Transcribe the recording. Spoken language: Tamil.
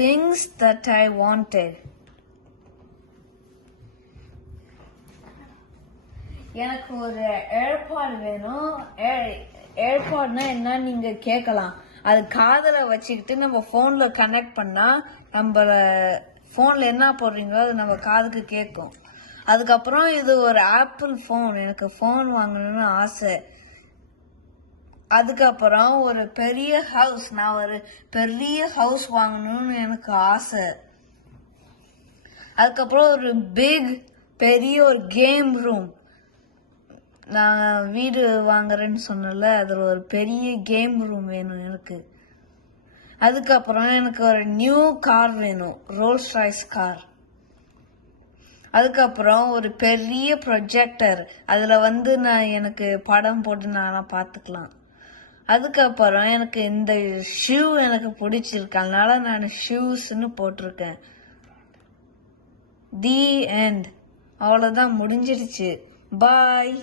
Things that I wanted. எனக்கு ஒரு ஏர்பாட் வேணும். ஏர்பாட்னா என்ன நீங்க கேட்கலாம். அது காதுல வச்சுக்கிட்டு நம்ம போன்ல கனெக்ட் பண்ணா நம்ம போன்ல என்ன போடுறீங்களோ அது நம்ம காதுக்கு கேட்கும். அதுக்கப்புறம் இது ஒரு ஆப்பிள் ஃபோன் எனக்கு ஃபோன் வாங்கணும்னு ஆசை. அதுக்கப்புறம் ஒரு பெரிய ஹவுஸ் நான் ஒரு பெரிய ஹவுஸ் வாங்கணும்னு எனக்கு ஆசை. அதுக்கப்புறம் ஒரு பிக் பெரிய ஒரு கேம் ரூம் நான் வீடு வாங்குறேன்னு சொன்னல அதில் ஒரு பெரிய கேம் ரூம் வேணும் எனக்கு. அதுக்கப்புறம் எனக்கு ஒரு நியூ கார் வேணும் ரோல்ஸ் ராய்ஸ் கார் அதுக்கப்புறம் ஒரு பெரிய ப்ரொஜெக்டர் அதில் வந்து நான் எனக்கு படம் போட்டு நான் பார்த்துக்கலாம் அதுக்கப்புறம் எனக்கு இந்த ஷூ எனக்கு பிடிச்சிருக்கு. அதனால நான் ஷூஸ்ன்னு போட்டிருக்கேன். தி அண்ட் அவ்வளோதான் முடிஞ்சிடுச்சு. பாய்